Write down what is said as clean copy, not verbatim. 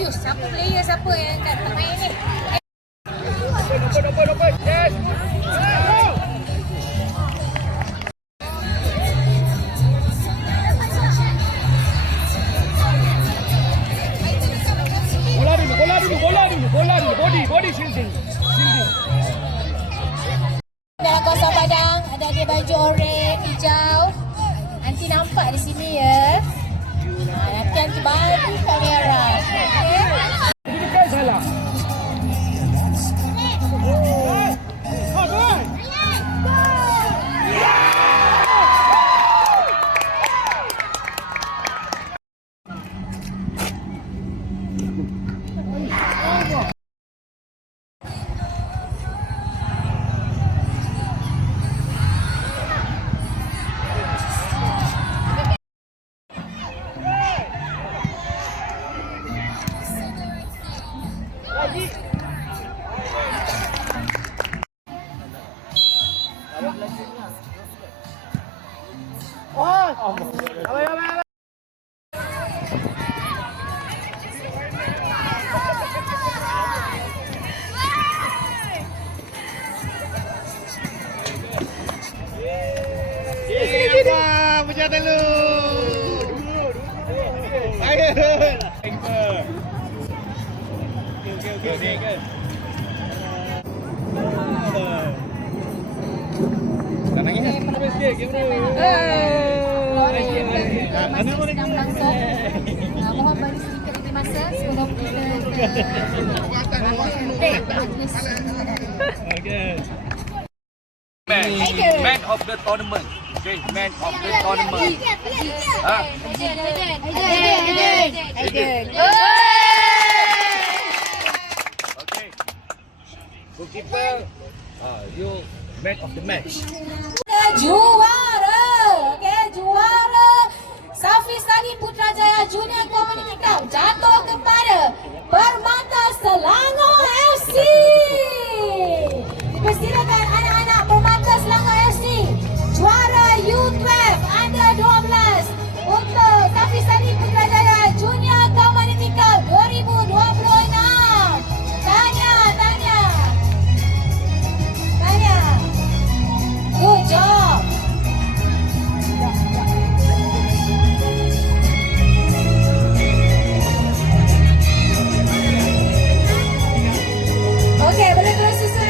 confused. Siapa player siapa yang kat main ni? Yes. Bola dulu, body shielding. Dalam kawasan padang ada dia baju oranye, hijau. Nanti nampak di sini ya. Nanti baju kamera. Okey. Ini kan salah. Puja dulu. Ayo. Okey. Tak nangis. Terus sikit kamera. Masa sedang berlangsung. Mohon bagi sedikit lagi masa sebelum kita majlis. Okey. Man of the tournament. Okay, man of the tournament. Aiden. Okay. Goalkeeper, you man of the match. Juara. Okey, juara Safisani Putrajaya Junior Community Cup jatuh kepada Permata Selangor FC. Dipersilakan anak-anak Permata Selangor FC juara U12 under 12 untuk Safisani Putrajaya Junior Community Cup 2026. Tanya. Good job. Okey, boleh terus susun